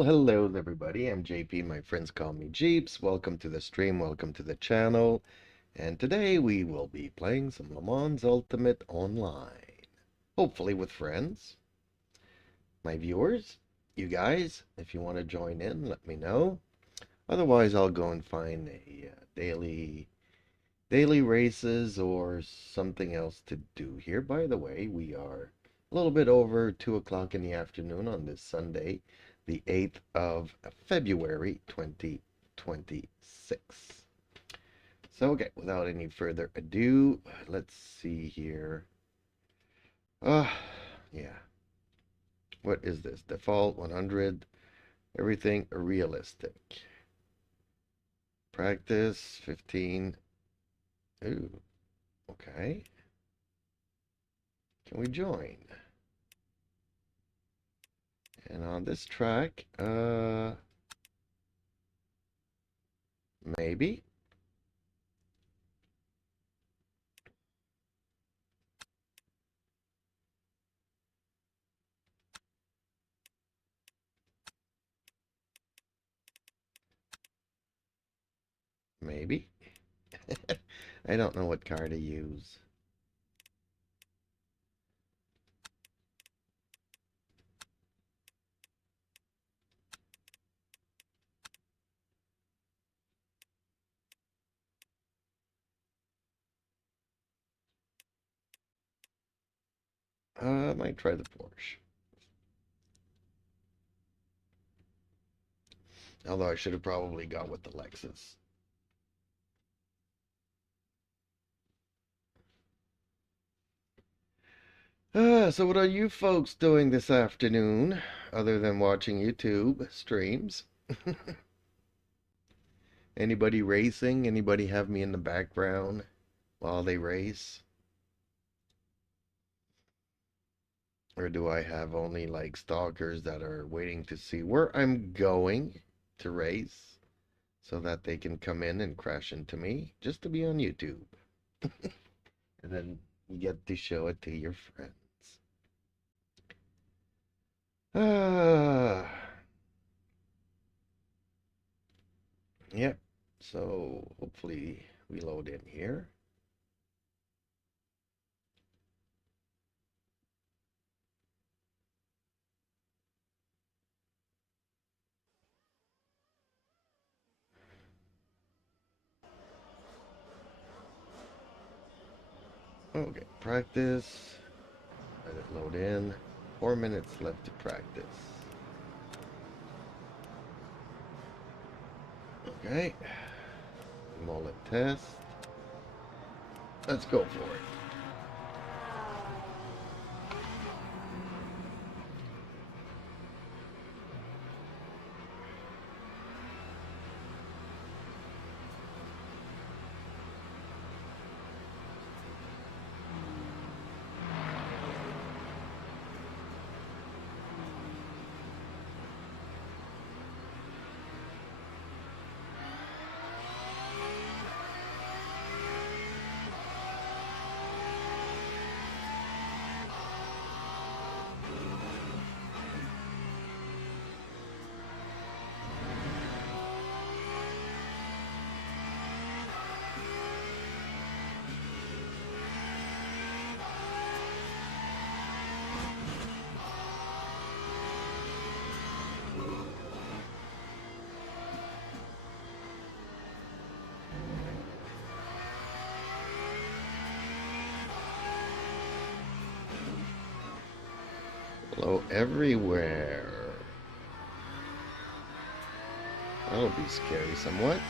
Well, hello everybody. I'm JP. My friends call me Jeeps. Welcome to the stream. Welcome to the channel. And today we will be playing some Le Mans Ultimate online. Hopefully with friends. My viewers, you guys, if you want to join in, let me know. Otherwise, I'll go and find a daily races or something else to do here. By the way, we are a little bit over 2 o'clock in the afternoon on this Sunday, the 8th of February 2026. So, okay, without any further ado, let's see here. Yeah. What is this? Default 100, everything realistic. Practice 15. Ooh, okay. Can we join? And on this track, maybe. Maybe. I don't know what car to use. I might try the Porsche. Although I should have probably gone with the Lexus. So what are you folks doing this afternoon, other than watching YouTube streams? Anybody racing? Anybody have me in the background while they race? Or do I have only like stalkers that are waiting to see where I'm going to race so that they can come in and crash into me just to be on YouTube? And then you get to show it to your friends. Yep. So hopefully we load in here. Okay, practice. Let it load in. 4 minutes left to practice. Okay. Mullet test. Let's go for it. Blow everywhere. That'll be scary somewhat.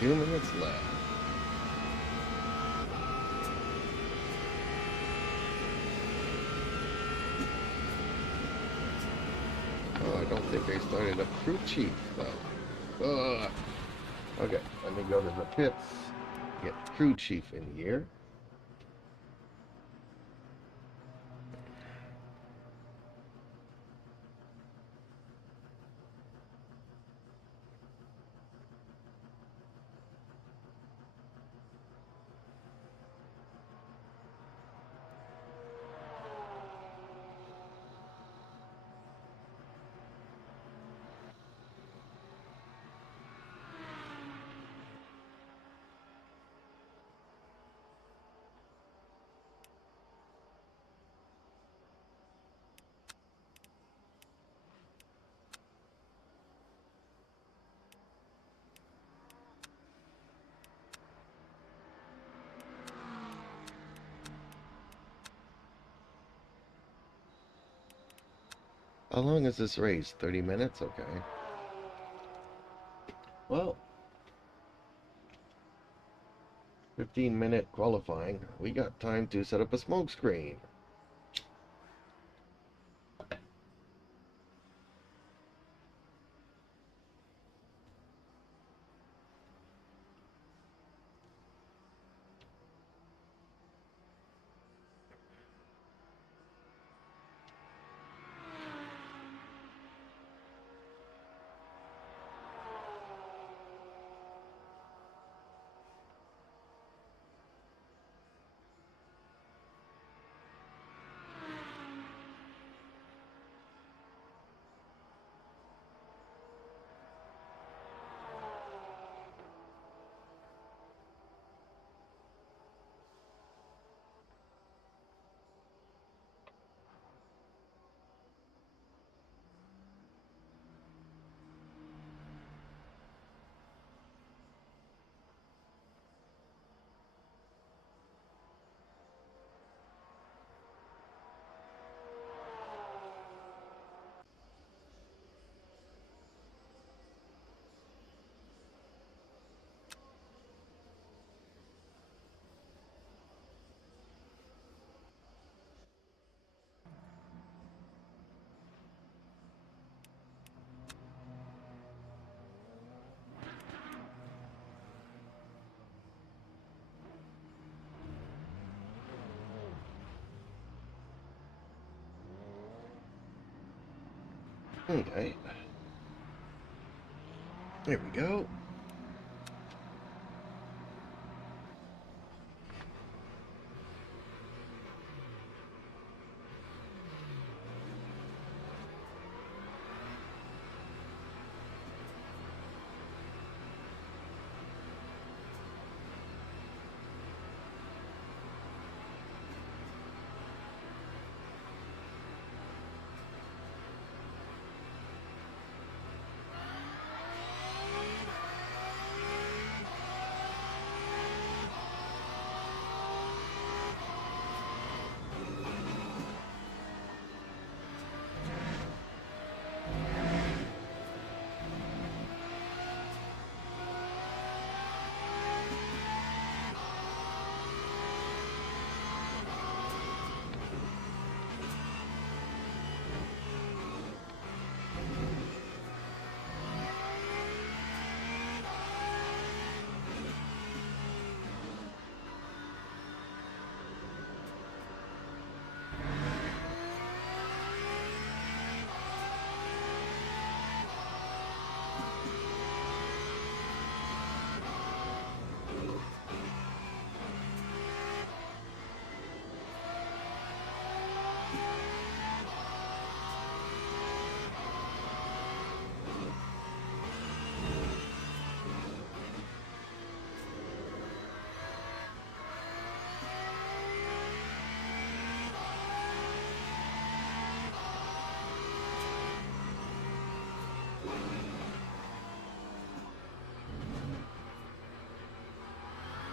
Few minutes left. Oh, I don't think I started a crew chief though. Okay, let me go to the pits. Get crew chief in here. How long is this race? 30 minutes? Okay. Well, 15-minute qualifying. We got time to set up a smoke screen. Okay. There we go.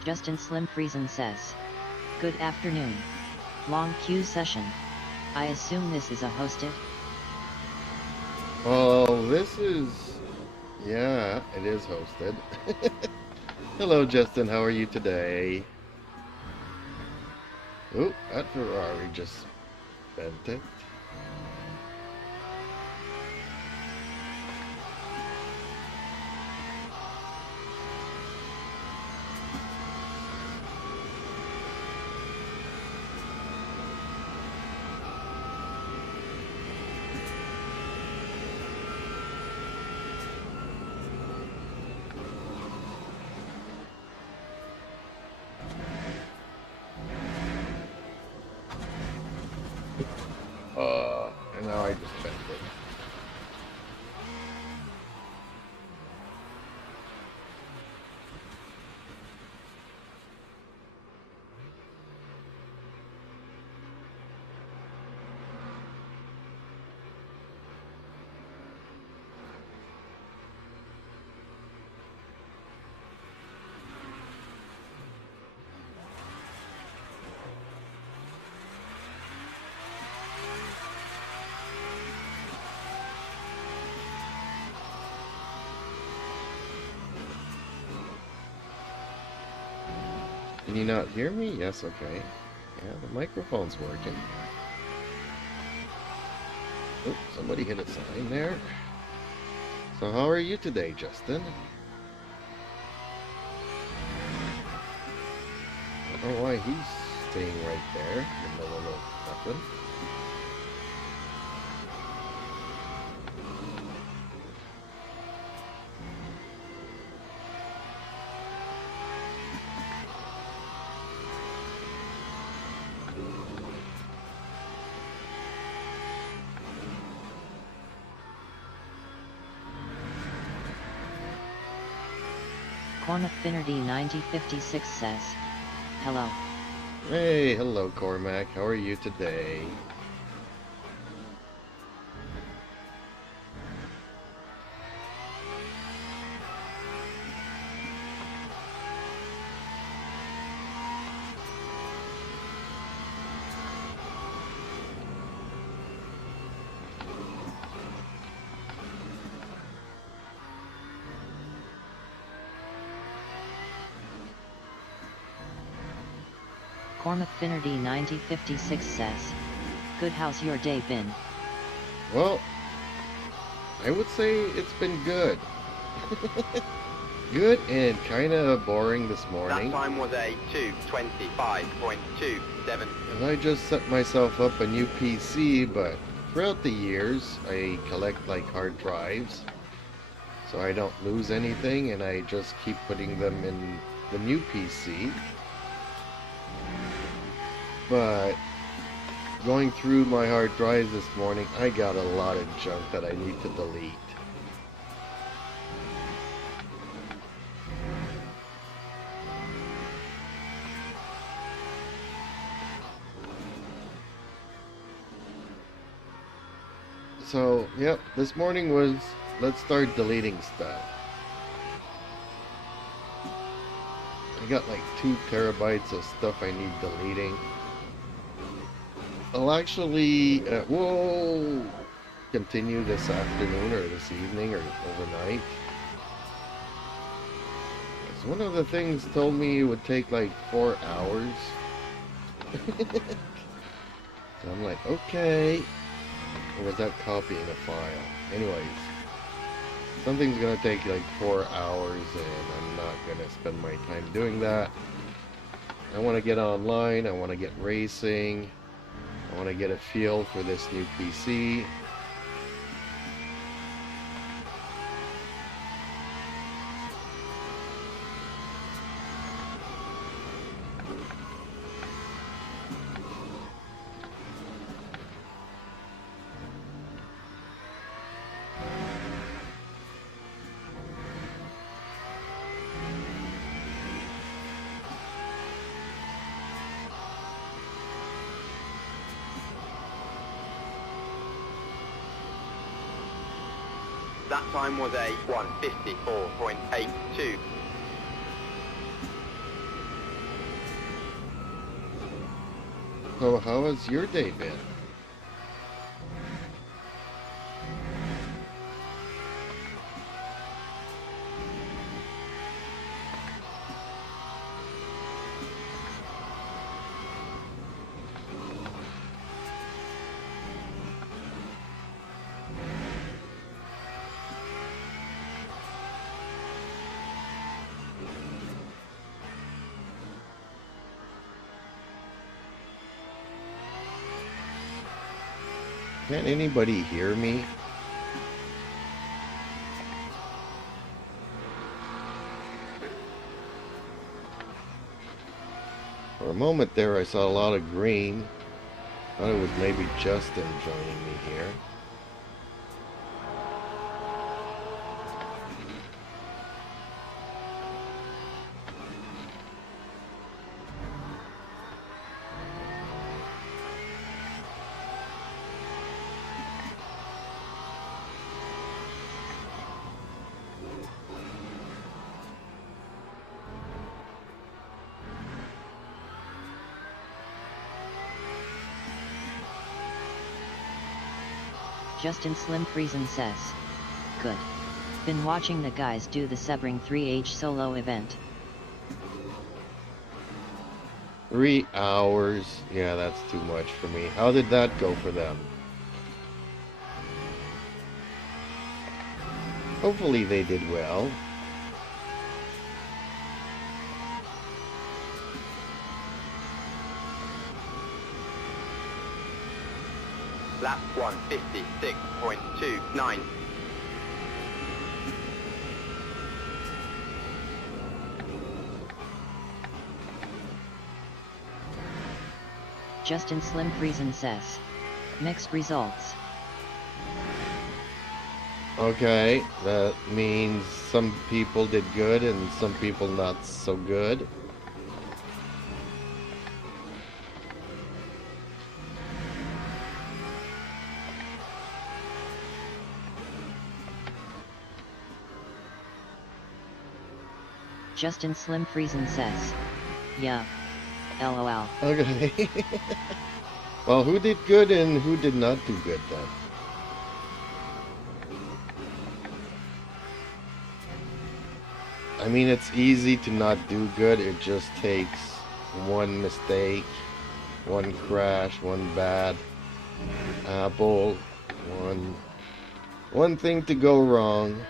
Justin Slim Friesen says, "Good afternoon. Long queue session. I assume this is a hosted?" Oh, this is... Yeah, it is hosted. Hello, Justin. How are you today? Oh, that Ferrari just bent it. And now I just bent it. Can you not hear me? Yes, okay. Yeah, the microphone's working. Oh, somebody hit a sign there. So how are you today, Justin? I don't know why he's staying right there in the middle of nothing. Cornaffinity 9056 says, hello. Hey, hello, Cormac. How are you today? Cornaffinity 9056 says, good, how's your day been? Well, I would say it's been good. Good and kind of boring this morning. That time was a 2:25.27. And I just set myself up a new PC, but throughout the years, I collect like hard drives, so I don't lose anything, and I just keep putting them in the new PC. But going through my hard drives this morning, I got a lot of junk that I need to delete. So, yep, this morning was, let's start deleting stuff. I got like 2 terabytes of stuff I need deleting. I'll actually, continue this afternoon or this evening or overnight. So one of the things told me it would take like 4 hours. So I'm like, okay. Or was that copying a file? Anyways, something's gonna take like 4 hours and I'm not gonna spend my time doing that. I want to get online, I want to get racing, I want to get a feel for this new PC. That time was a 1:54.82. So how has your day been? Can anybody hear me? For a moment there I saw a lot of green. Thought it was maybe Justin joining me here. Justin Slim Friesen says. Good. Been watching the guys do the Sebring 3H solo event. 3 hours. Yeah, that's too much for me. How did that go for them? Hopefully they did well. Lap 156.29. Justin Slim Friesen says. Mixed results. Okay, that means some people did good and some people not so good. Justin Slim Friesen says. Yeah. LOL. Okay. Well, who did good and who did not do good then? I mean, it's easy to not do good. It just takes one mistake, one crash, one bad apple, one thing to go wrong.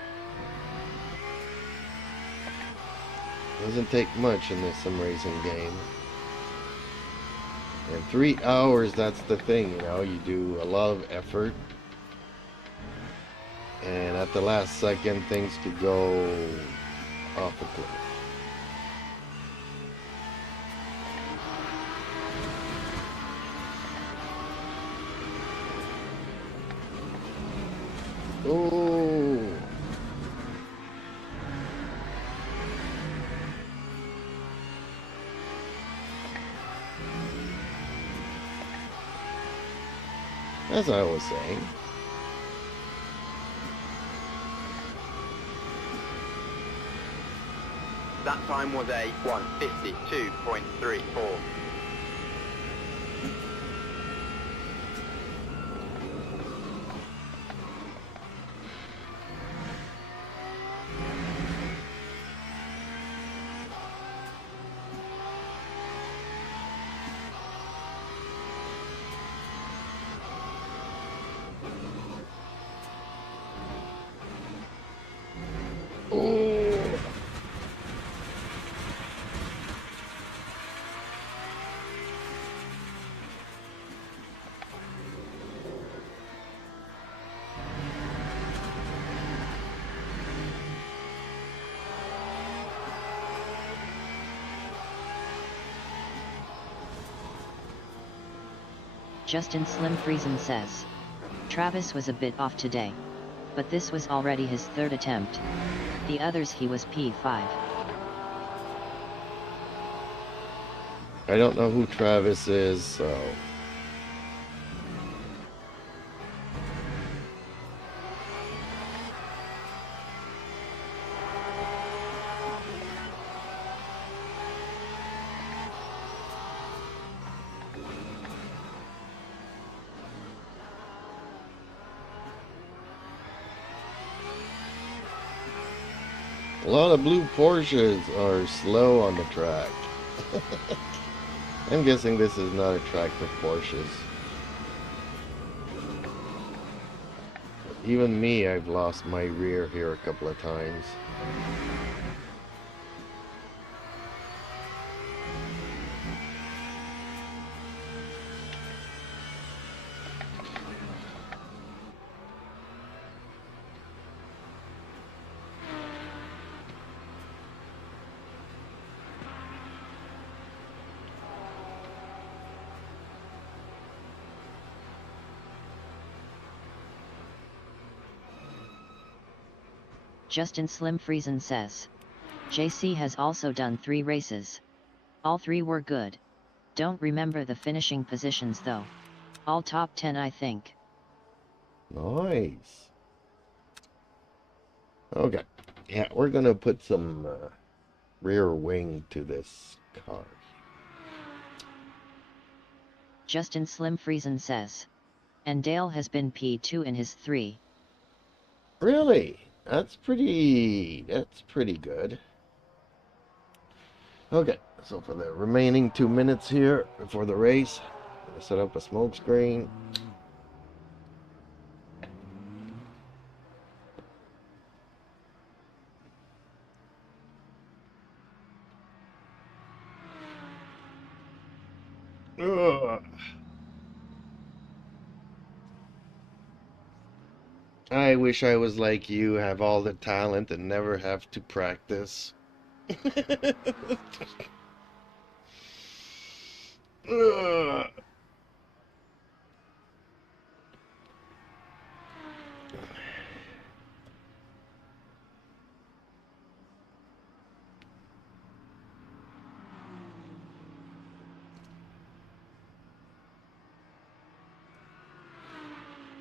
Doesn't take much in this sim racing game. And 3 hours, that's the thing, you know, you do a lot of effort. And at the last second, things could go off a cliff. Oh. As I was saying. That time was a 152.34. Oh. Justin Slim Friesen says. Travis was a bit off today. But this was already his third attempt. The others he was P5. I don't know who Travis is, so... A lot of blue Porsches are slow on the track. I'm guessing this is not a track for Porsches. Even me, I've lost my rear here a couple of times. Justin Slim Friesen says. JC has also done 3 races. All 3 were good. Don't remember the finishing positions though. All top 10 I think. Nice. Okay. Yeah, we're gonna put some rear wing to this car. Justin Slim Friesen says. And Dale has been P2 in his 3. Really? That's pretty good. Okay, so for the remaining 2 minutes here before the race, I'm gonna set up a smoke screen. Ugh. I wish I was like you, have all the talent and never have to practice. Ugh.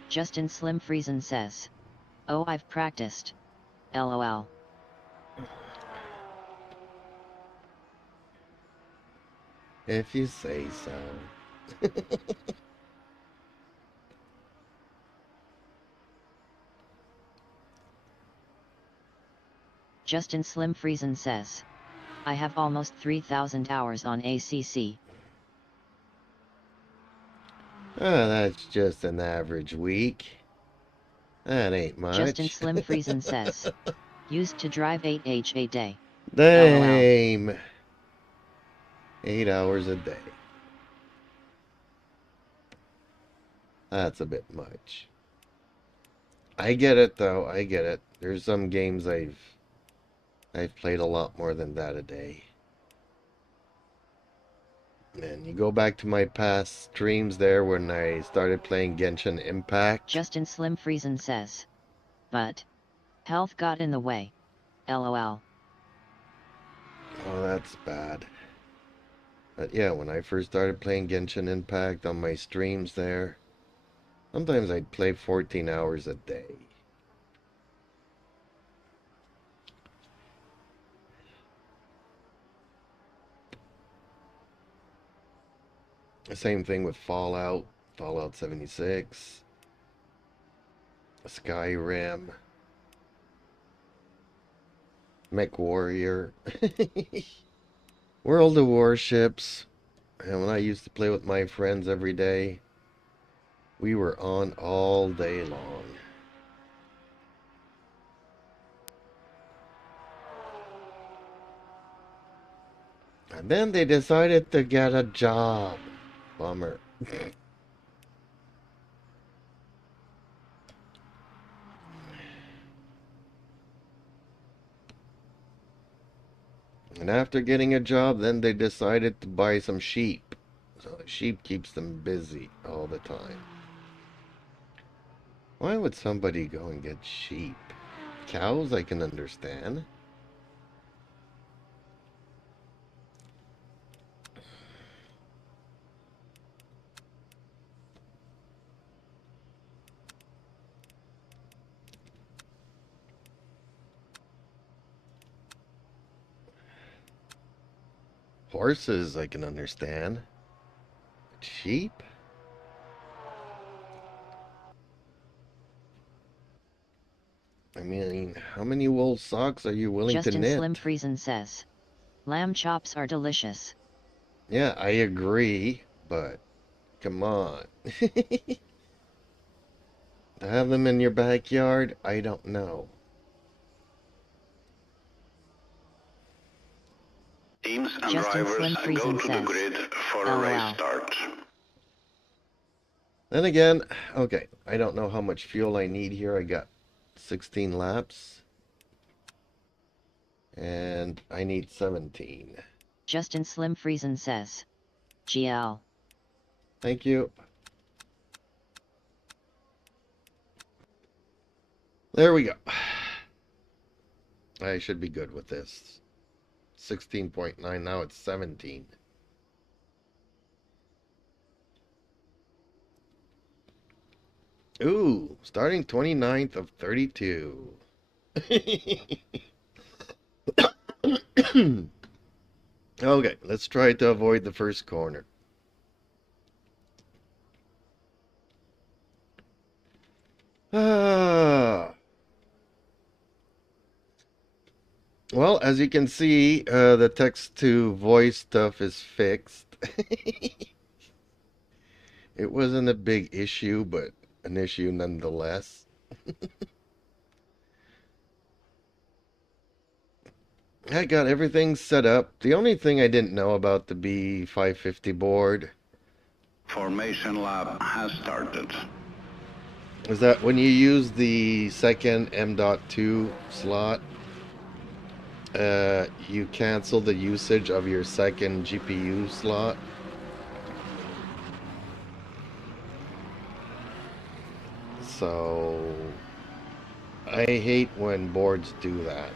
Justin Slim Friesen says. Oh, I've practiced. LOL. If you say so. Justin Slim Friesen says. I have almost 3,000 hours on ACC. Oh, that's just an average week. That ain't much. Justin Slim Friesen says. Used to drive 8h a day. Damn. 8 hours a day. That's a bit much. I get it though, I get it. There's some games I've played a lot more than that a day. And you go back to my past streams there when I started playing Genshin Impact. Justin Slim Friesen says. But health got in the way. LOL. Oh, that's bad. But yeah, when I first started playing Genshin Impact on my streams there, sometimes I'd play 14 hours a day. The same thing with Fallout 76, Skyrim, Mech Warrior, World of Warships. And when I used to play with my friends every day, we were on all day long. And then they decided to get a job. Bummer. And after getting a job, then they decided to buy some sheep. So the sheep keeps them busy all the time. Why would somebody go and get sheep? Cows, I can understand. Horses, I can understand. But sheep? I mean, how many wool socks are you willing to knit? Justin Slim Friesen says. Lamb chops are delicious. Yeah, I agree, but come on. To have them in your backyard, I don't know. Teams and Justin Slim drivers Friesen go to the says. grid for a LOL. race start. Then again, okay, I don't know how much fuel I need here. I got 16 laps. And I need 17. Justin Slim Friesen says. GL. Thank you. There we go. I should be good with this. 16.9, now it's 17. Ooh, starting 29th of 32. Okay, let's try to avoid the first corner. Well, as you can see, the text to voice stuff is fixed. It wasn't a big issue, but an issue nonetheless. I got everything set up. The only thing I didn't know about the B550 board Formation lab has started. is that when you use the second M.2 slot, you cancel the usage of your second GPU slot. So I hate when boards do that.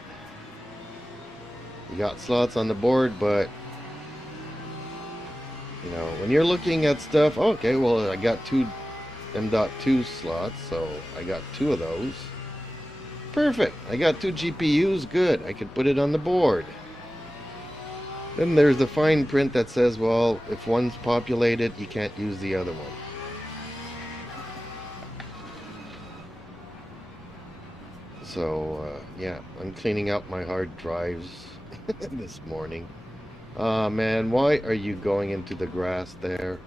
You got slots on the board, but you know, when you're looking at stuff, okay, well, I got two M.2 slots, so I got two of those. Perfect. I got two GPUs. Good. I could put it on the board. Then there's the fine print that says, well, if one's populated, you can't use the other one. So, yeah, I'm cleaning out my hard drives this morning. Man, why are you going into the grass there?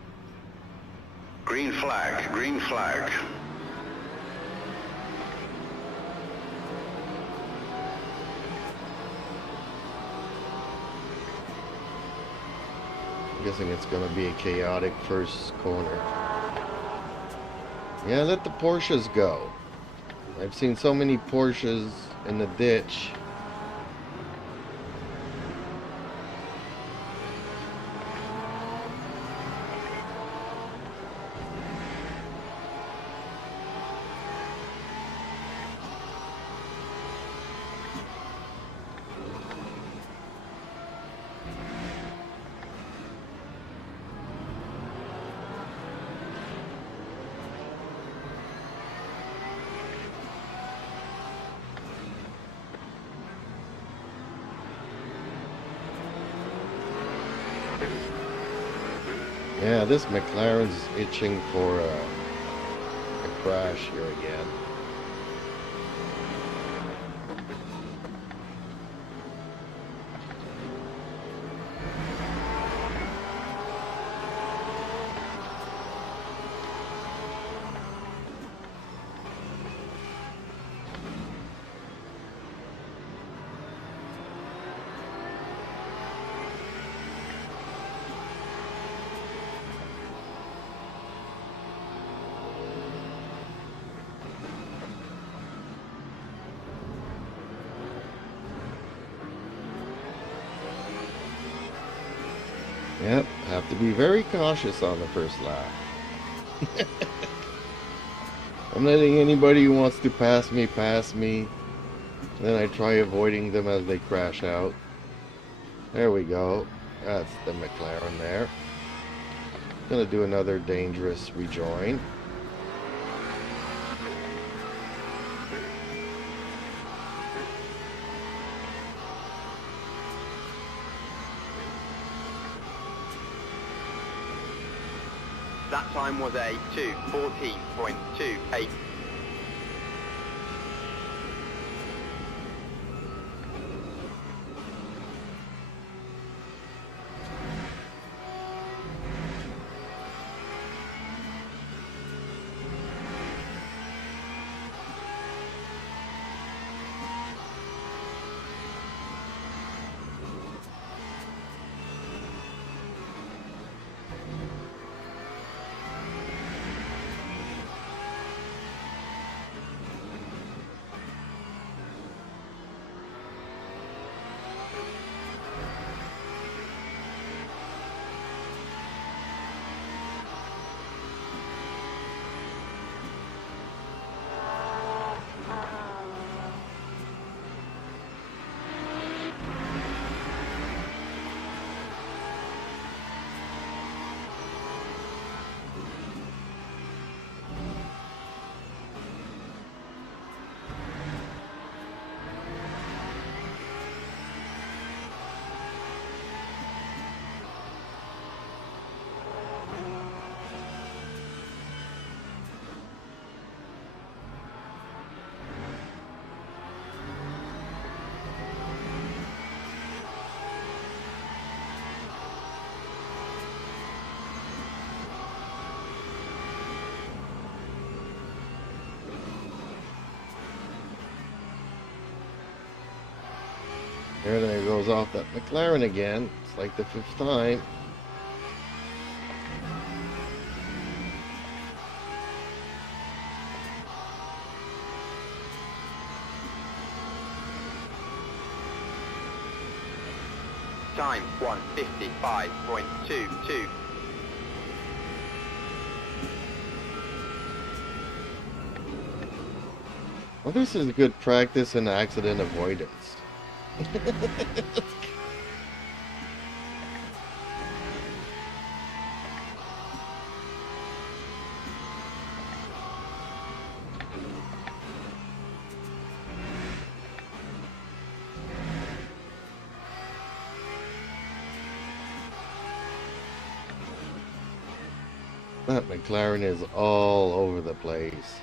Green flag, green flag. I'm guessing it's going to be a chaotic first corner. Yeah, let the Porsches go. I've seen so many Porsches in the ditch. Yeah, this McLaren's itching for a crash here again. Yep, have to be very cautious on the first lap. I'm letting anybody who wants to pass me. Then I try avoiding them as they crash out. There we go. That's the McLaren there. Gonna do another dangerous rejoin. That time was a 2:14.28. There goes off that McLaren again. It's like the 5th time. Time 1:55.22. Well, this is good practice in accident avoidance. That McLaren is all over the place.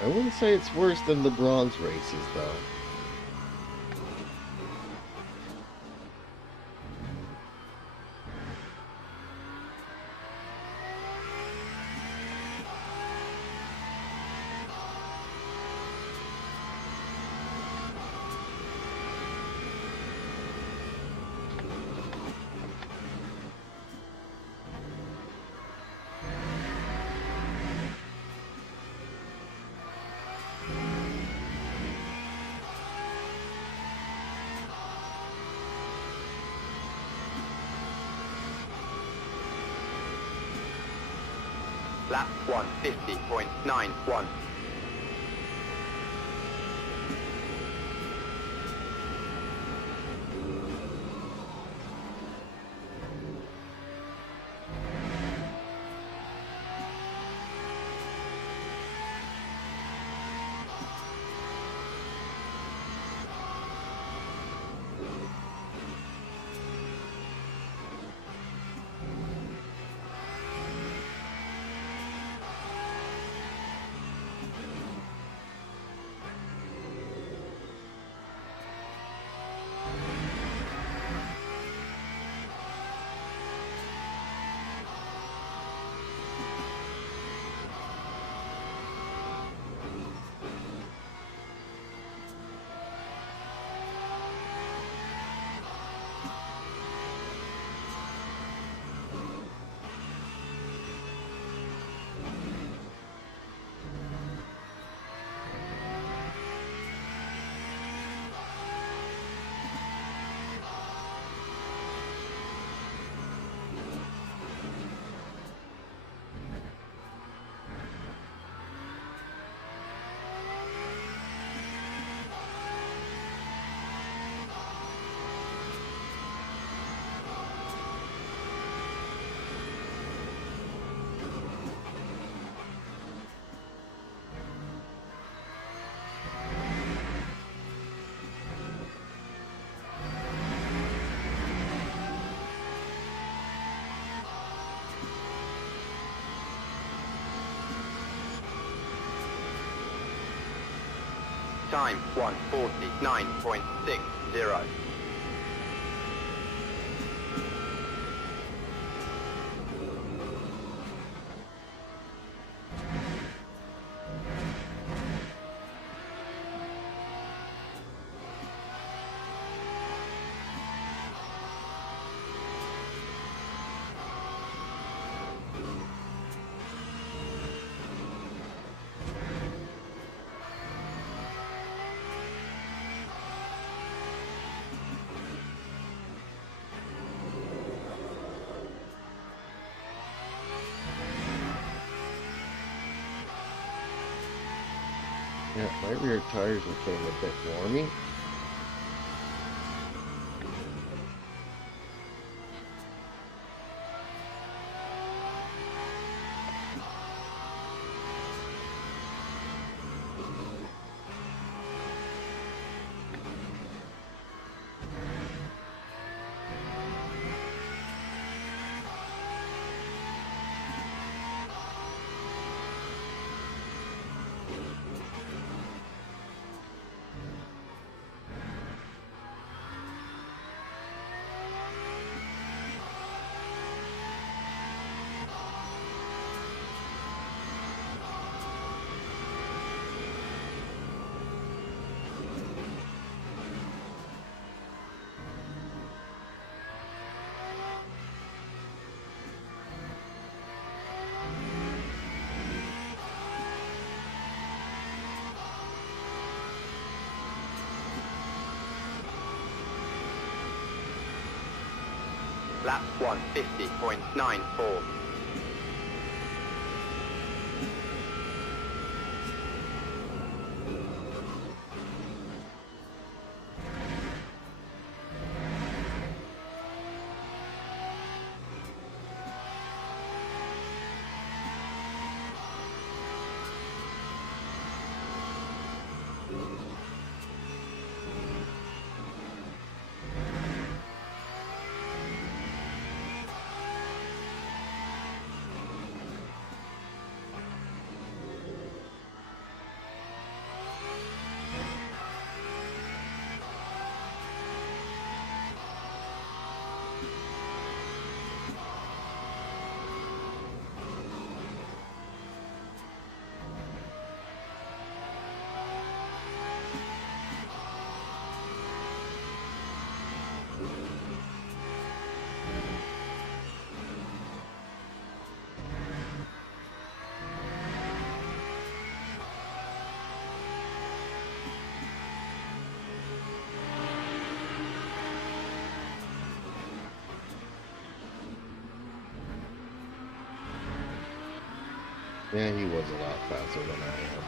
I wouldn't say it's worse than the bronze races, though. Lap 1:50.91. Time 1:49.60. Yeah, my rear tires are getting a bit warmy. Lap 150.94. Yeah, he was a lot faster than I am.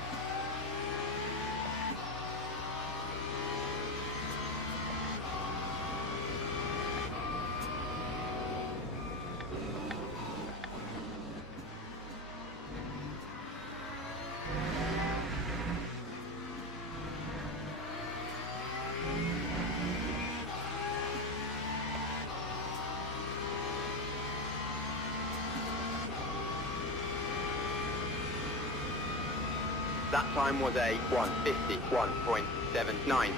That time was a 151.79.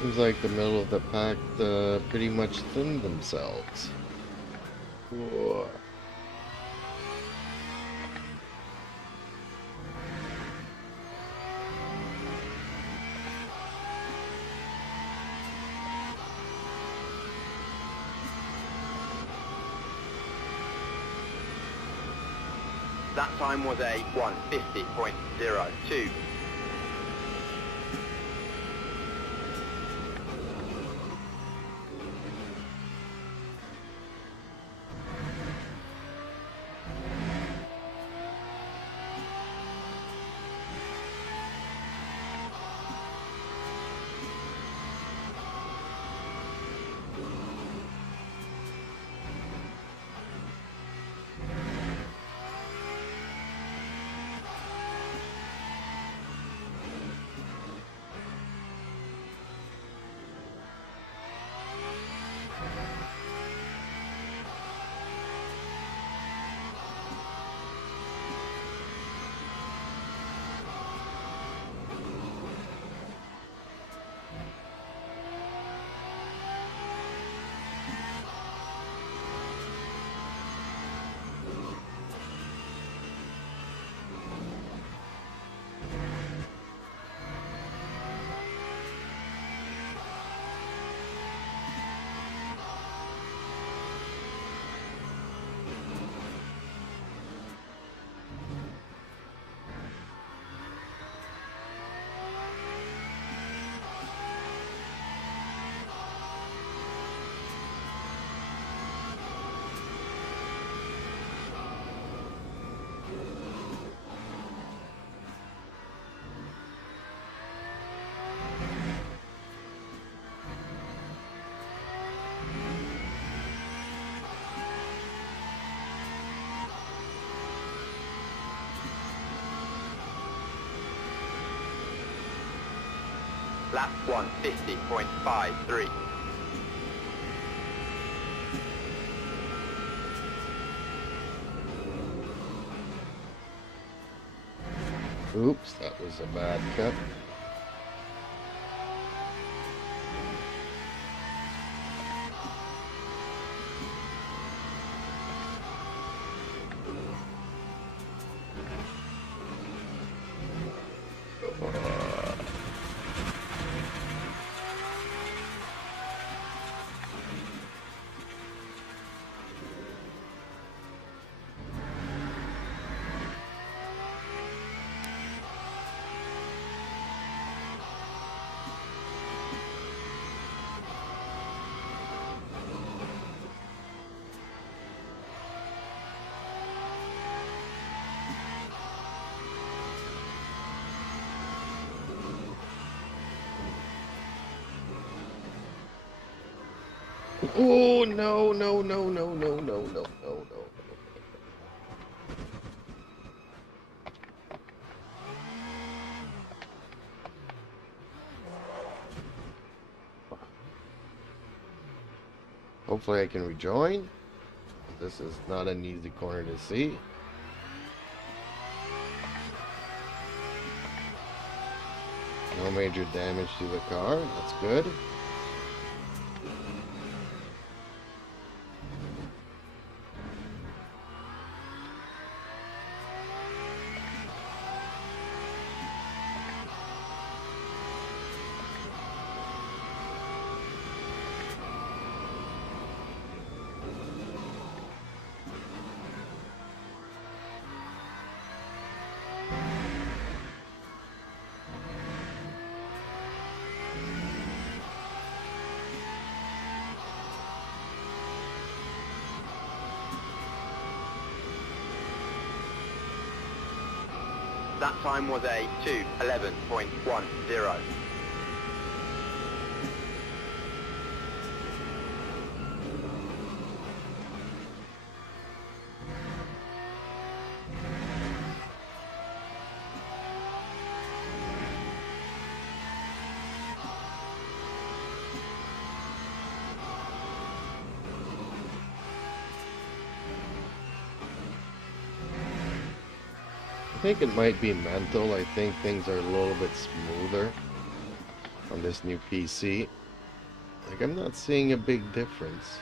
Seems like the middle of the pack pretty much thinned themselves. Whoa. That time was a 150.02. Lap 150.53. Oops, that was a bad cut. Oh, no, no, no, no, no, no, no, no, no. Hopefully I can rejoin. This is not an easy corner to see. No major damage to the car. That's good. That time was a 2:11.10. I think it might be mental. I think things are a little bit smoother on this new PC. Like, I'm not seeing a big difference.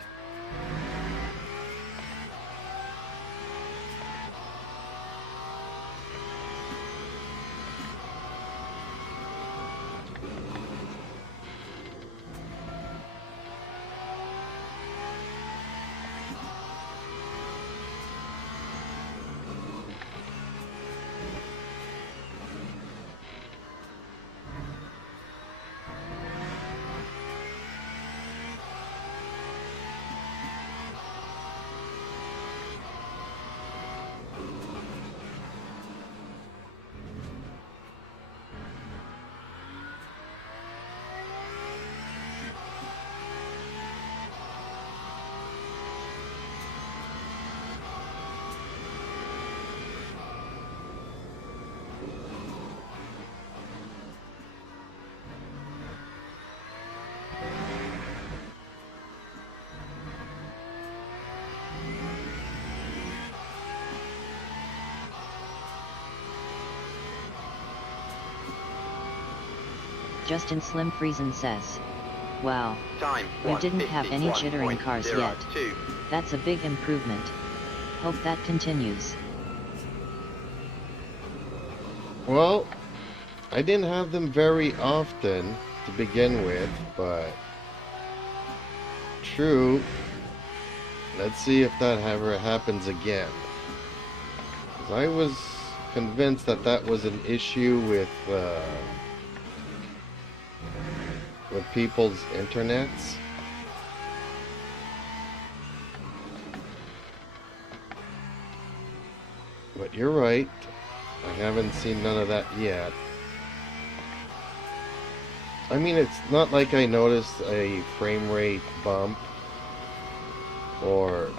Justin Slim Friesen says, wow, Time you didn't have any jittering cars yet. 151.02. That's a big improvement. Hope that continues. Well, I didn't have them very often to begin with, but true. Let's see if that ever happens again. 'Cause I was convinced that that was an issue with people's internets. But you're right. I haven't seen none of that yet. I mean, it's not like I noticed a frame rate bump or,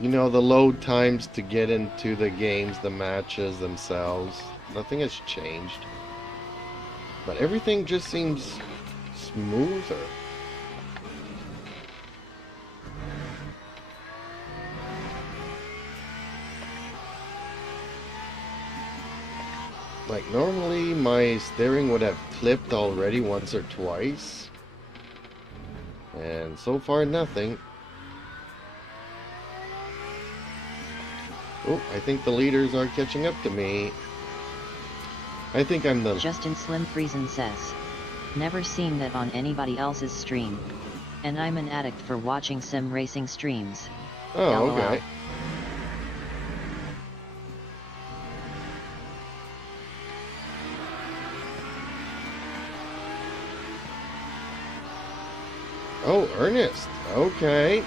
you know, the load times to get into the games, the matches themselves. Nothing has changed. But everything just seems smoother. Like normally my steering would have clipped already once or twice. And so far nothing. Oh, I think the leaders are catching up to me. I think I'm the... Justin Slim Friesen says. Never seen that on anybody else's stream. And I'm an addict for watching sim racing streams. Oh, LOL. okay. Oh, Ernest. Okay.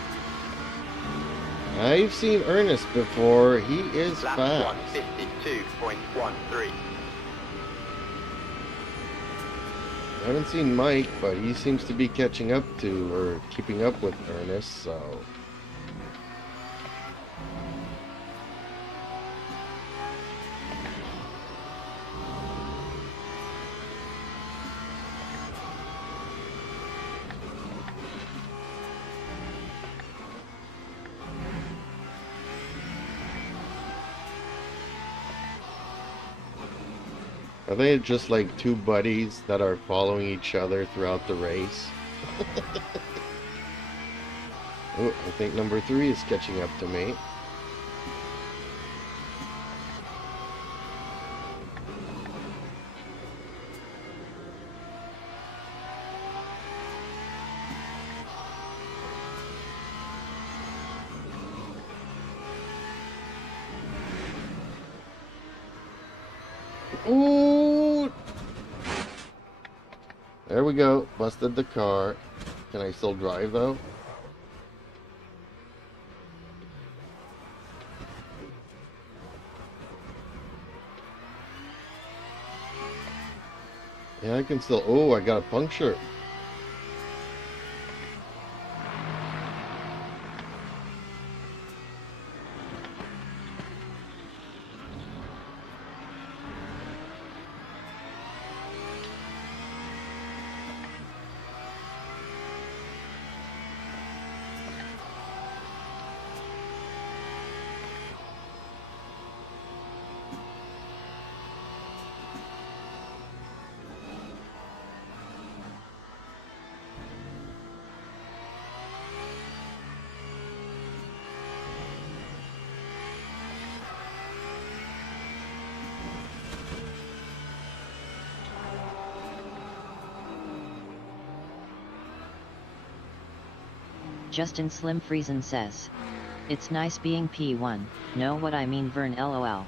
I've seen Ernest before. He is Lap fast. 152.13. I haven't seen Mike, but he seems to be catching up to, or keeping up with Ernest, so... Are they just like two buddies that are following each other throughout the race? Oh, I think number 3 is catching up to me. Ooh! There we go. Busted the car. Can I still drive though? Yeah, I can still... Oh, I got a puncture. Justin Slim Friesen says. It's nice being P1, know what I mean Vern LOL.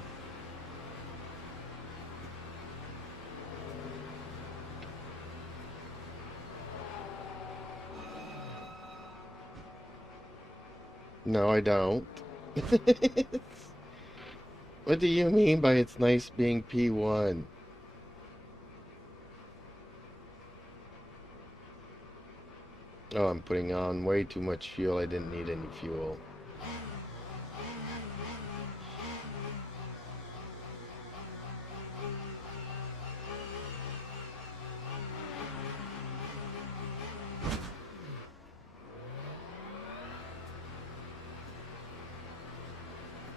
No, I don't. What do you mean by it's nice being P1? Oh, I'm putting on way too much fuel. I didn't need any fuel.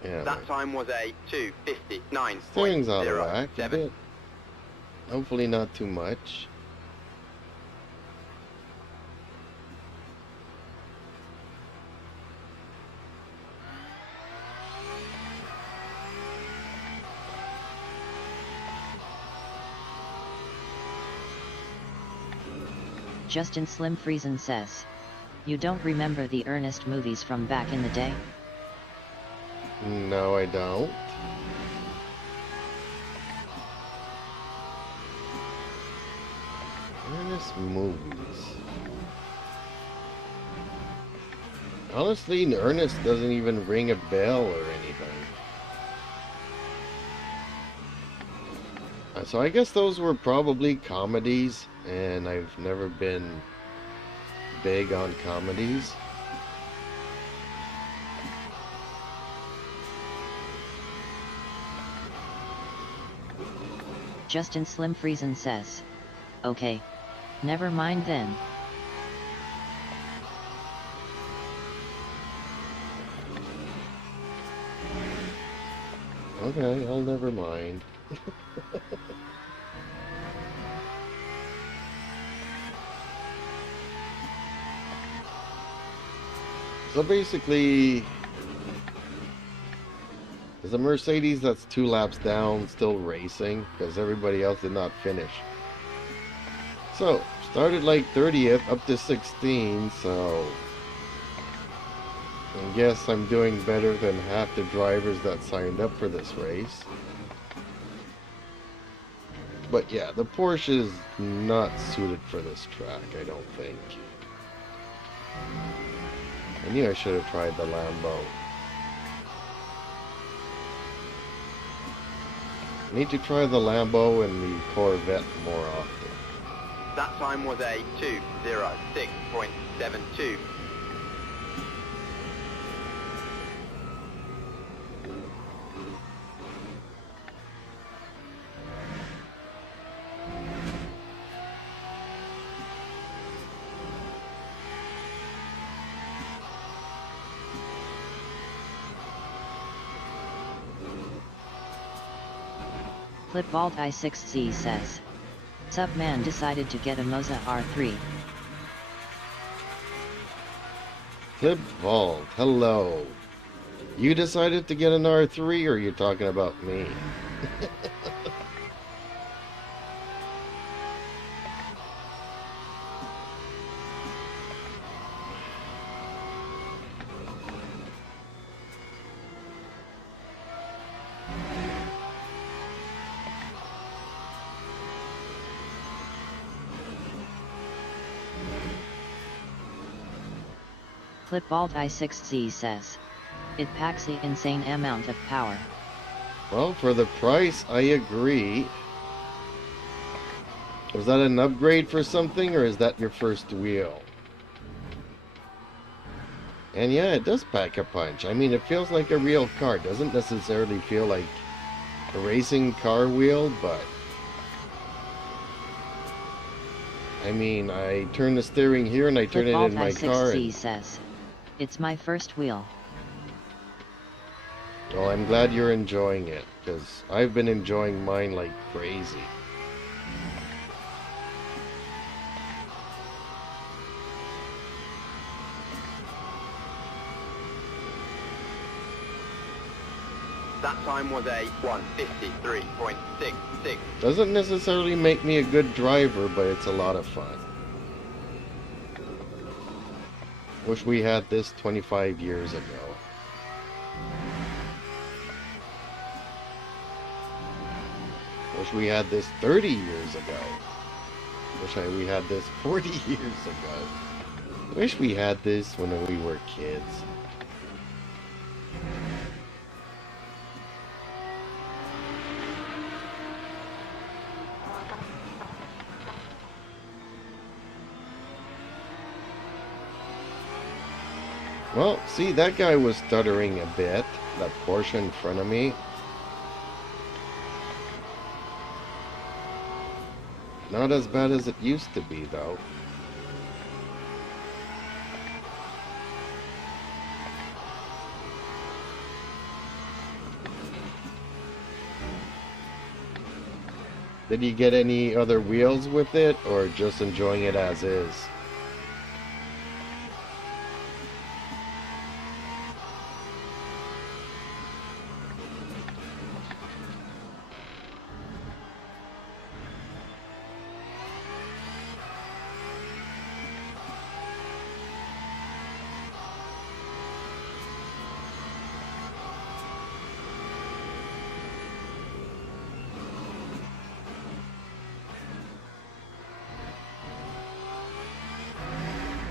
Yeah, That time was a 2:59.07. steering's out of whack a bit. Hopefully not too much. Justin Slim Friesen says. You don't remember the Ernest movies from back in the day? No, I don't. Ernest movies. Honestly, Ernest doesn't even ring a bell or anything. So I guess those were probably comedies, and I've never been big on comedies. Justin Slim Friesen says. Okay. Never mind then. Okay, I'll never mind. So basically, is the Mercedes that's 2 laps down still racing? Because everybody else did not finish. So, started like 30th up to 16, so I guess I'm doing better than half the drivers that signed up for this race. But yeah, the Porsche is not suited for this track, I don't think. I knew I should have tried the Lambo. I need to try the Lambo and the Corvette more often. That time was a 2:06.72. Flipvault I6Z says. Sup man, decided to get a Moza R3. Clip Vault, hello. You decided to get an R3 or are you talking about me? Flipvault I6Z says. It packs an insane amount of power. Well, for the price, I agree. Was that an upgrade for something, or is that your first wheel? And yeah, it does pack a punch. I mean, it feels like a real car. It doesn't necessarily feel like a racing car wheel, but... I mean, I turn the steering here and I turn it in my car. I6Z says. It's my first wheel. Well, I'm glad you're enjoying it, because I've been enjoying mine like crazy. That time was a 1:53.66. Doesn't necessarily make me a good driver, but it's a lot of fun. Wish we had this 25 years ago. Wish we had this 30 years ago. Wish we had this 40 years ago. Wish we had this when we were kids. Well, see, that guy was stuttering a bit. That Porsche in front of me. Not as bad as it used to be, though. Did you get any other wheels with it, or just enjoying it as is?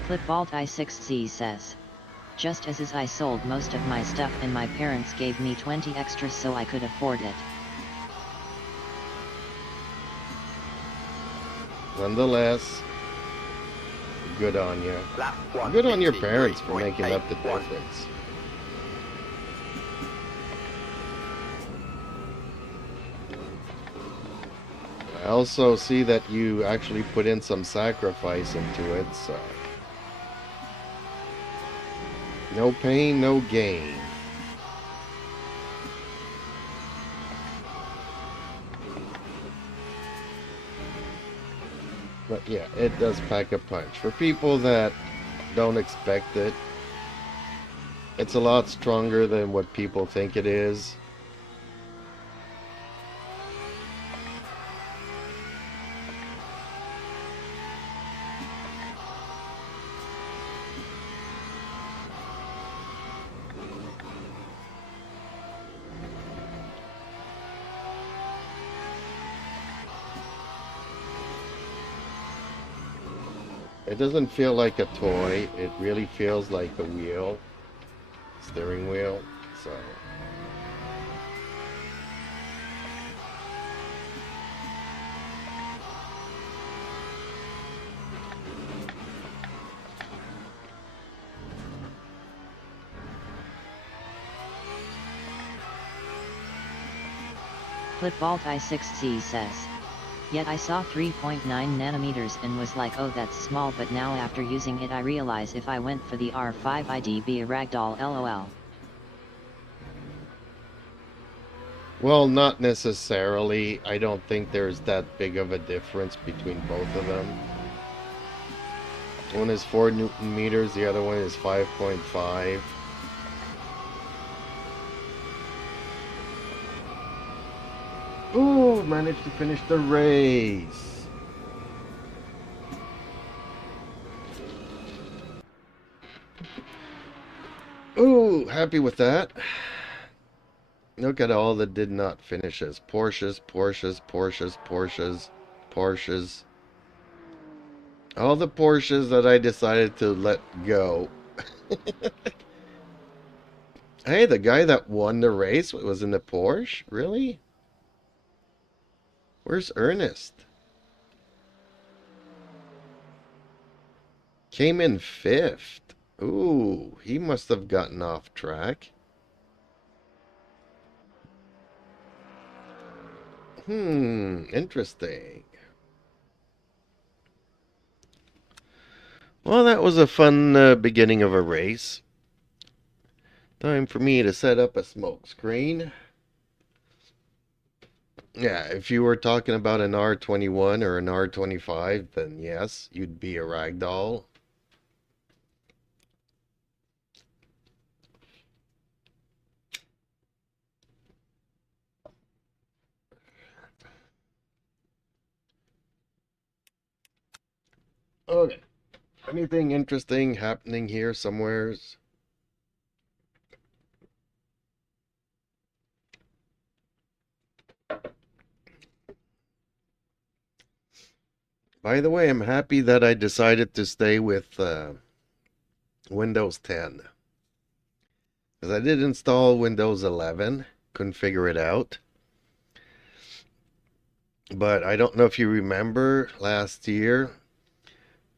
Flipvault I6Z says. Just as I sold most of my stuff and my parents gave me 20 extras so I could afford it. Nonetheless, good on you. Good on your parents for making up the difference. I also see that you actually put in some sacrifice into it, so no pain, no gain. But yeah, it does pack a punch. For people that don't expect it, it's a lot stronger than what people think it is. It doesn't feel like a toy. It really feels like a wheel, steering wheel. So Flipvault i6c says. Yet I saw 3.9 nanometers and was like, oh, that's small, but now after using it I realize if I went for the R5 I'd be a ragdoll, lol. well, not necessarily. I don't think there's that big of a difference between both of them. One is 4 Newton meters, the other one is 5.5. Ooh, managed to finish the race. Ooh, happy with that. Look at all the did not finishes. Porsches, Porsches, Porsches, Porsches, Porsches. All the Porsches that I decided to let go. Hey, the guy that won the race was in the Porsche? Really? Where's Ernest? Came in 5th. Ooh, he must have gotten off track. Interesting. Well, that was a fun beginning of a race. Time for me to set up a smoke screen. Yeah, if you were talking about an R21 or an R25, then yes, you'd be a ragdoll. Okay. Anything interesting happening here somewheres? By the way, I'm happy that I decided to stay with Windows 10. Because I did install Windows 11. Couldn't figure it out. But I don't know if you remember last year,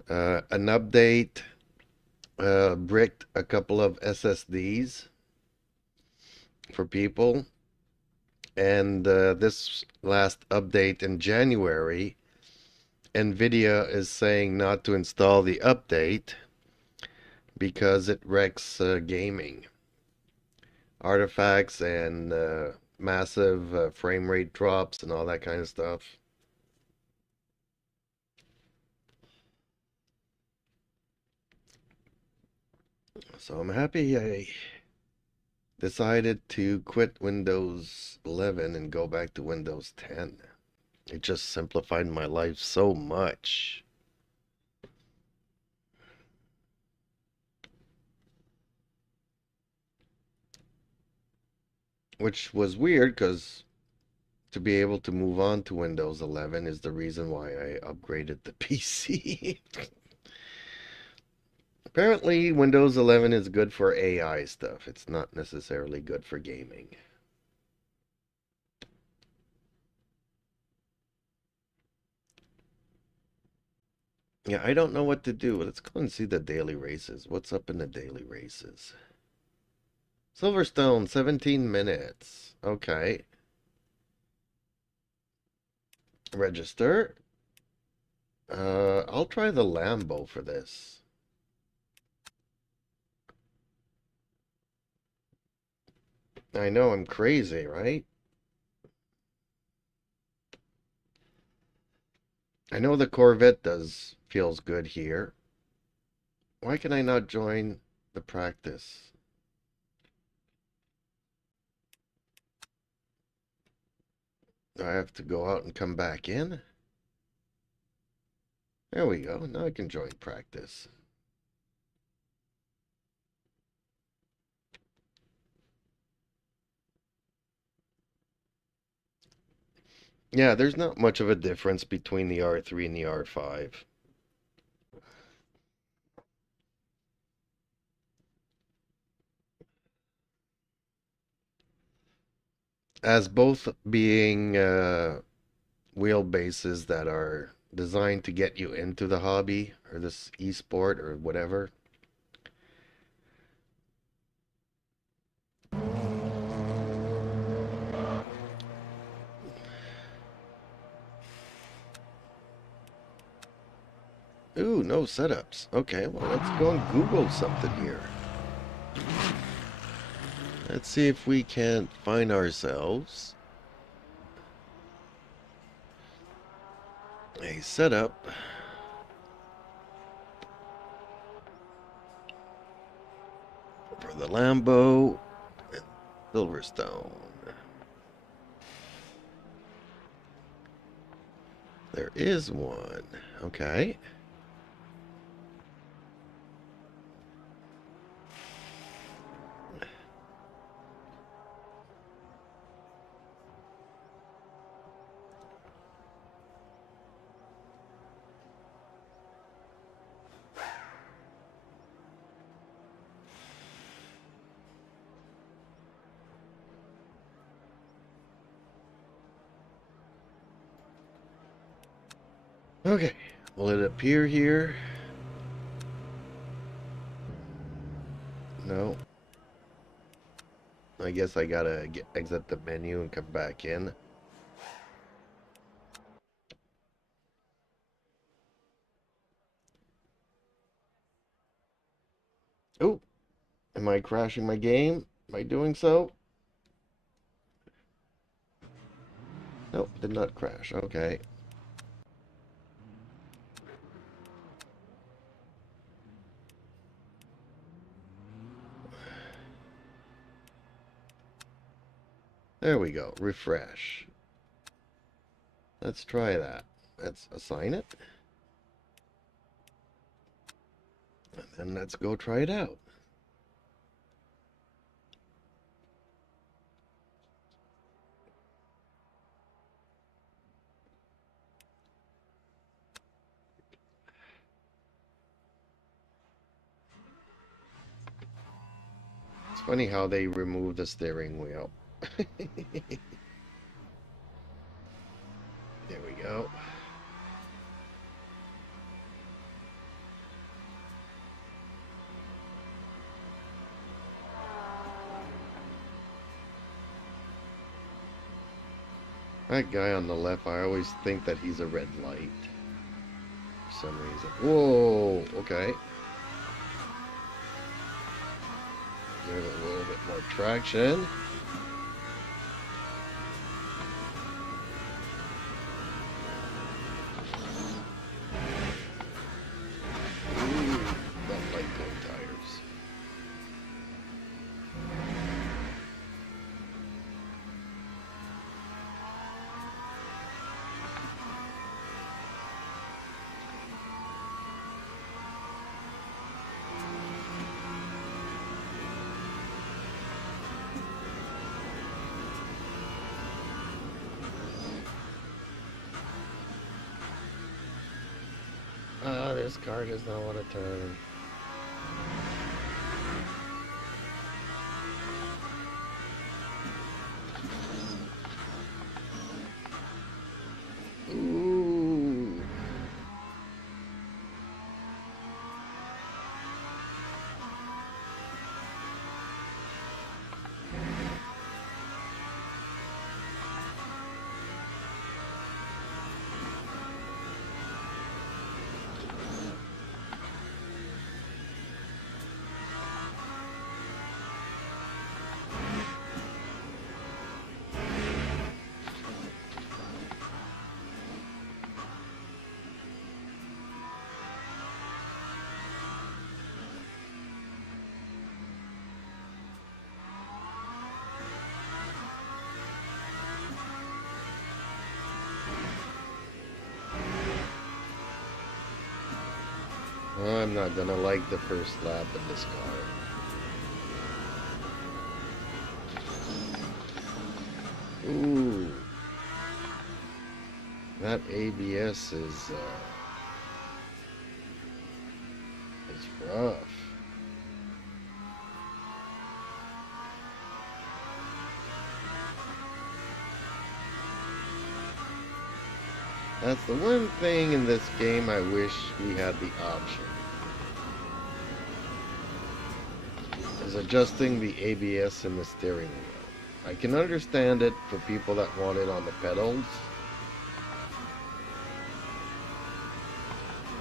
an update bricked a couple of SSDs for people. And this last update in January, NVIDIA is saying not to install the update because it wrecks gaming. Artifacts and massive frame rate drops and all that kind of stuff. So I'm happy I decided to quit Windows 11 and go back to Windows 10. It just simplified my life so much. Which was weird because to be able to move on to Windows 11 is the reason why I upgraded the PC. Apparently, Windows 11 is good for AI stuff. It's not necessarily good for gaming. Yeah, I don't know what to do. Let's go and see the daily races. What's up in the daily races? Silverstone, 17 minutes. Okay. Register. I'll try the Lambo for this. I know I'm crazy, right? I know the Corvette feels good here. Why can I not join the practice? Do I have to go out and come back in? There we go. Now I can join practice. Yeah, there's not much of a difference between the R3 and the R5. As both being wheelbases that are designed to get you into the hobby or this esport or whatever. Ooh, no setups. Okay, well, let's go and Google something here. Let's see if we can't find ourselves a setup for the Lambo and Silverstone. There is one. Okay. Okay, will it appear here? No. I guess I gotta exit the menu and come back in. Oh, am I crashing my game by doing so? Nope, did not crash. Okay. There we go. Refresh. Let's try that. Let's assign it. And then let's go try it out. It's funny how they remove the steering wheel. There we go. That guy on the left, I always think that he's a red light for some reason. Whoa, okay. There's a little bit more traction. Ooh, that light blue tires. This car does not want to turn. Ooh. I'm not gonna like the first lap in this car. Ooh. That ABS is rough. That's the one thing in this game I wish we had the option. Is adjusting the ABS in the steering wheel. I can understand it for people that want it on the pedals.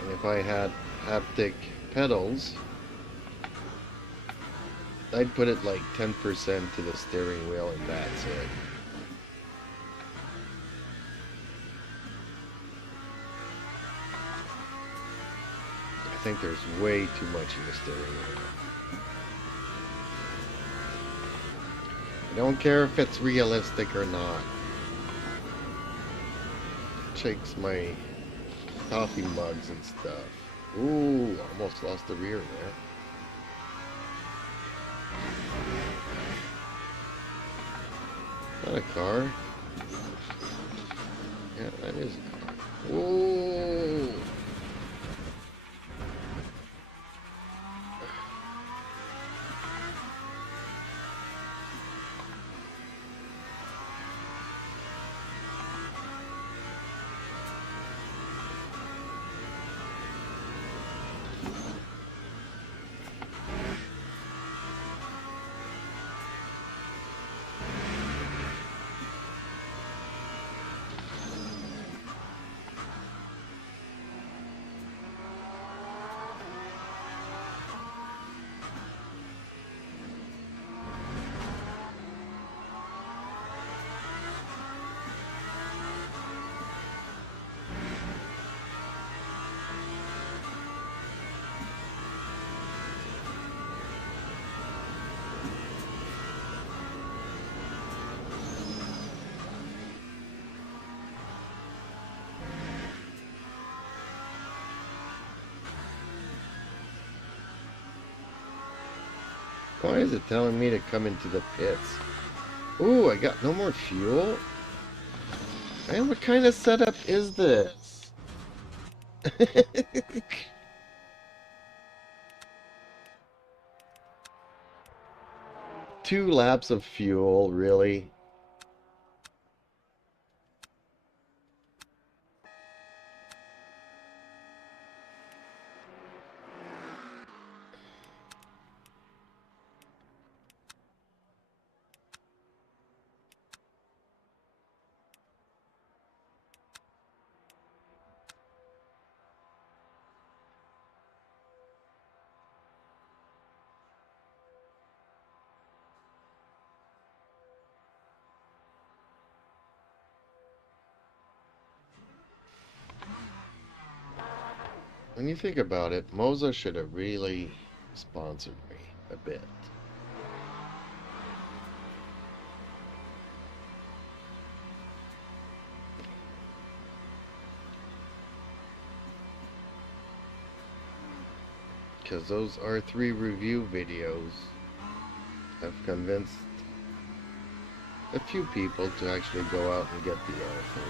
And if I had haptic pedals, I'd put it like 10% to the steering wheel and that's it. I think there's way too much in the steering wheel. I don't care if it's realistic or not. Shakes my coffee mugs and stuff. Ooh, almost lost the rear there. Not a car. Yeah, that is a car. Ooh. Why is it telling me to come into the pits? Ooh, I got no more fuel? Man, what kind of setup is this? 2 laps of fuel, really? When you think about it, Moza should have really sponsored me a bit. Because those R3 review videos have convinced a few people to actually go out and get the R3.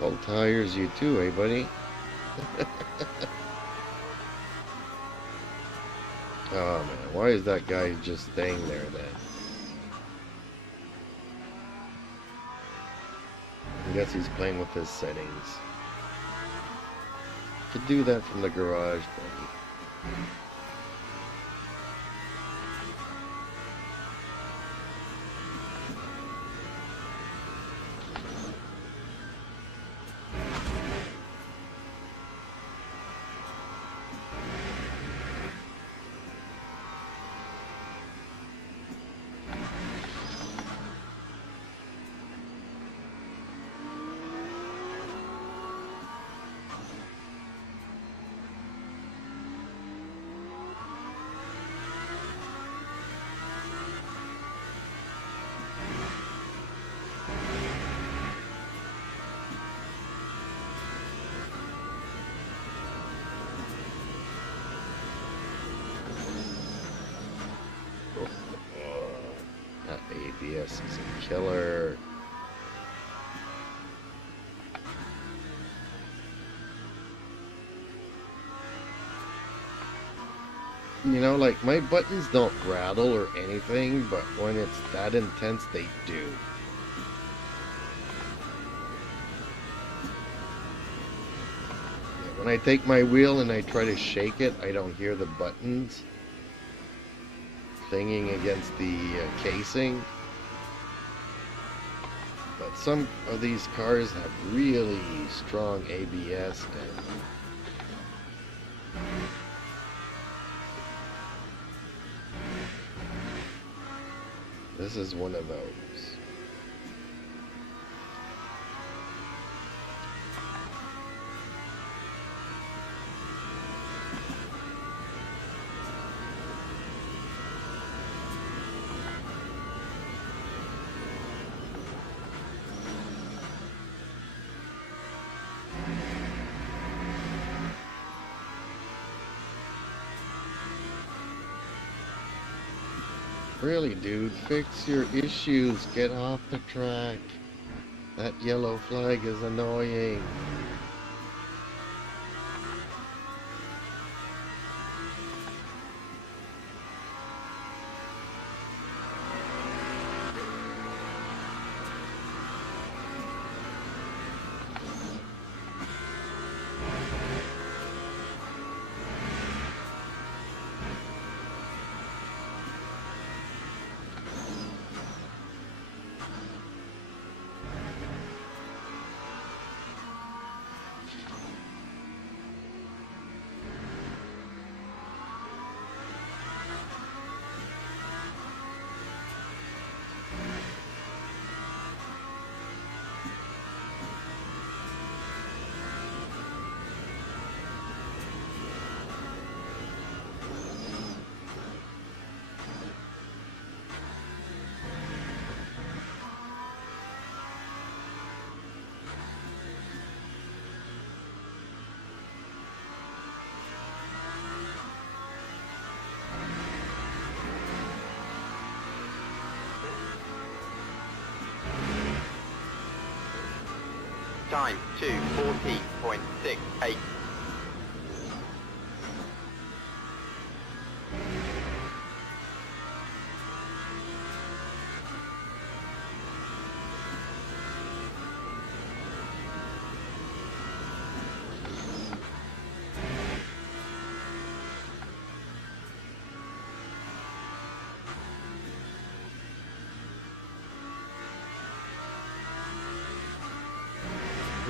Old tires you too, eh, buddy? Oh man, why is that guy just staying there then? I guess he's playing with his settings. Could do that from the garage, buddy. ABS is a killer. You know, like, my buttons don't rattle or anything, but when it's that intense, they do. When I take my wheel and I try to shake it, I don't hear the buttons clanging against the casing. But some of these cars have really strong ABS, and this is one of those. Really, dude, fix your issues. Get off the track. That yellow flag is annoying. Time 2:14.68.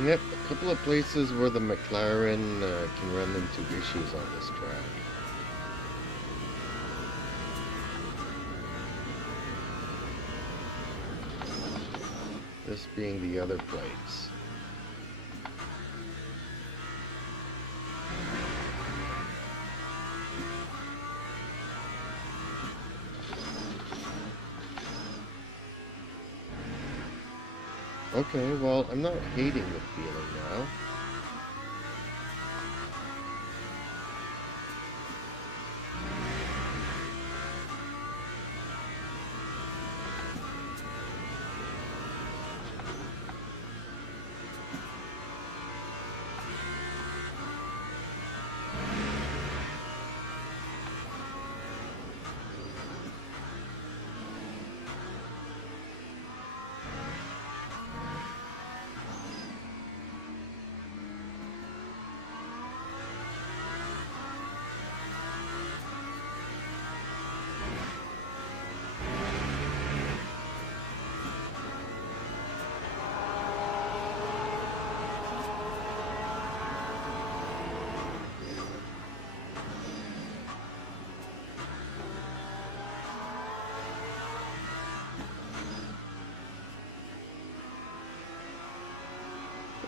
Yep, a couple of places where the McLaren can run into issues on this track. This being the other place. Okay, well, I'm not hating the feeling now.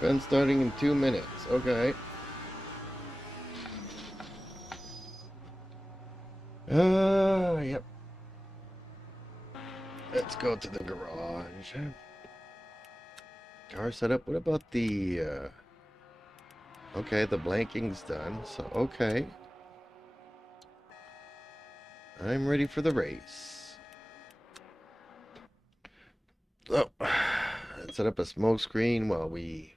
Event starting in 2 minutes. Okay. Yep. Let's go to the garage. Car setup. What about the, okay, the blanking's done, so okay. I'm ready for the race. So, let's set up a smoke screen while we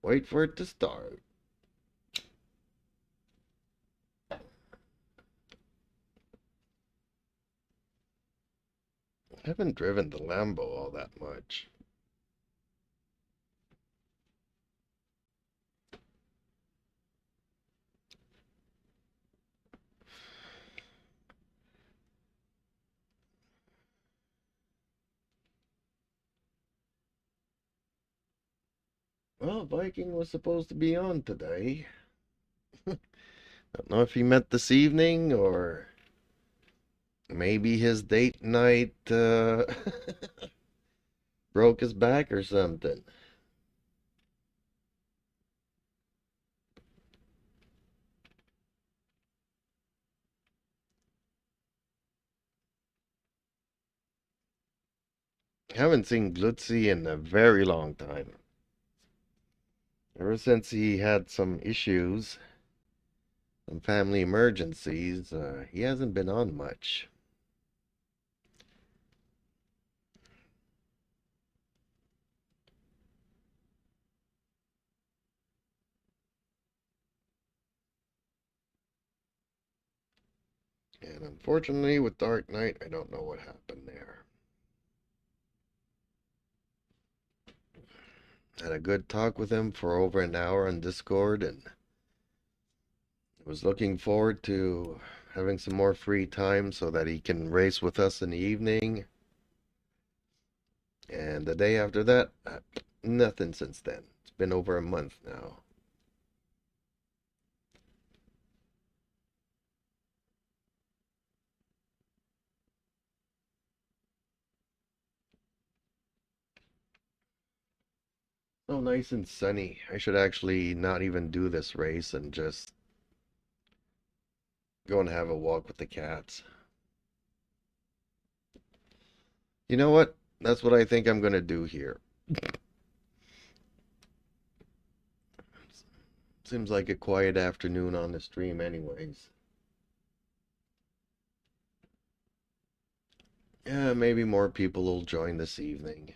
wait for it to start. I haven't driven the Lambo all that much. Well, Viking was supposed to be on today. Don't know if he met this evening or maybe his date night broke his back or something. Haven't seen Glutzy in a very long time. Ever since he had some issues, some family emergencies, he hasn't been on much. And unfortunately, with Dark Knight, I don't know what happened there. Had a good talk with him for over an hour on Discord and was looking forward to having some more free time so that he can race with us in the evening. And the day after that, nothing since then. It's been over a month now. So nice and sunny. I should actually not even do this race and just go and have a walk with the cats. You know what? That's what I think I'm going to do here. Seems like a quiet afternoon on the stream anyways. Yeah, maybe more people will join this evening.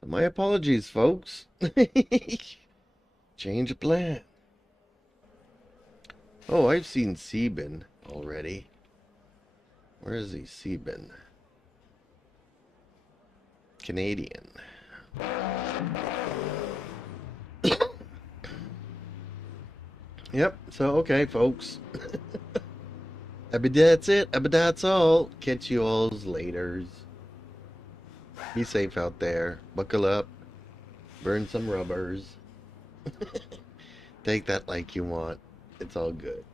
So my apologies, folks. Change of plan. Oh, I've seen Sebin already. Where is he? Sebin. Canadian. Yep, so okay, folks. That's it. That's all. Catch you alls laters. Be safe out there. Buckle up. Burn some rubbers. Take that like you want. It's all good.